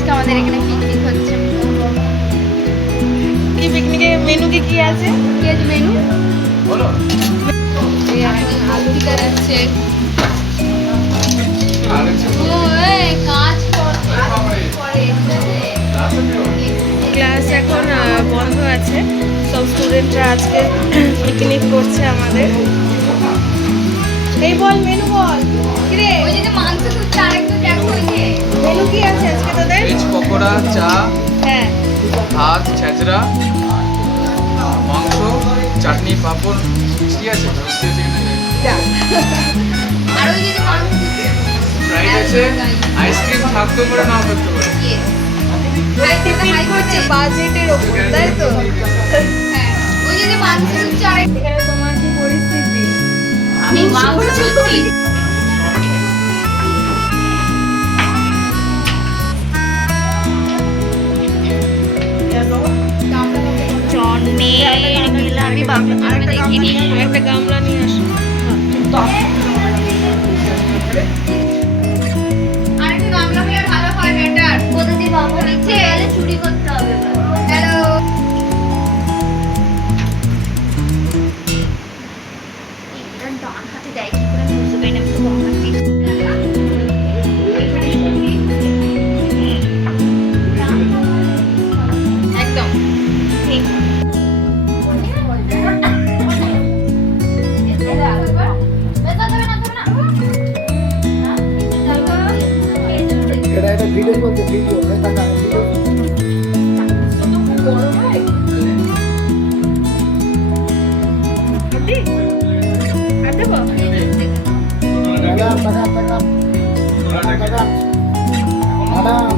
আজকে আমাদের এখানে পিকনিক হচ্ছে। কি পিকনিকে মেনু কি আছে? কি আছে মেনু? বলো। এই এখন আলু কাটছে। ও এই কাজ করে ক্লাস এখন বন্ধ আছে, সব স্টুডেন্টরা আজকে পিকনিক করছে আমাদের। এই বল মেনু বল। কি রে? ওই যে মাংস তুলছে আরেকটু দেখো ওই যে। মেনু কি আছে আজকে তোদের? ভেজ পকোড়া, চা, হ্যাঁ, ভাত, ছেঁচড়া, মাংস, চাটনি, পাঁপড়, মিষ্টি আছে? মিষ্টি আছে কিনা? যা। আর ওই যে মাংস তুলছে। ফ্রাইড আছে, আইসক্রিম থাকতে পারে নাও থাকতে পারে। টিফিন করছে বাজেটের ওপর, তাই তো? হ্যাঁ, ওই যে মাংস তুলছে আরেকটু। এখানে তোমার কি পরিস্থিতি? আমি মাংস তুলছি। একটা গামলা নিয়ে আসো। আরেকটু গামলা হলে ভালো হয়, বেটার। কোথা দিয়ে পাবো? নিচে এলে চুরি করতে হবে। হ্যালো। এটা ডান হাতে দেয় কি করে বুঝতে পারি না, আমি তো বাম হাতে। একদম ঠিক। এটা ভিডিও করতে ভিডিও টাকা ভিডিও টাকা টাকা টাকা টাকা টাকা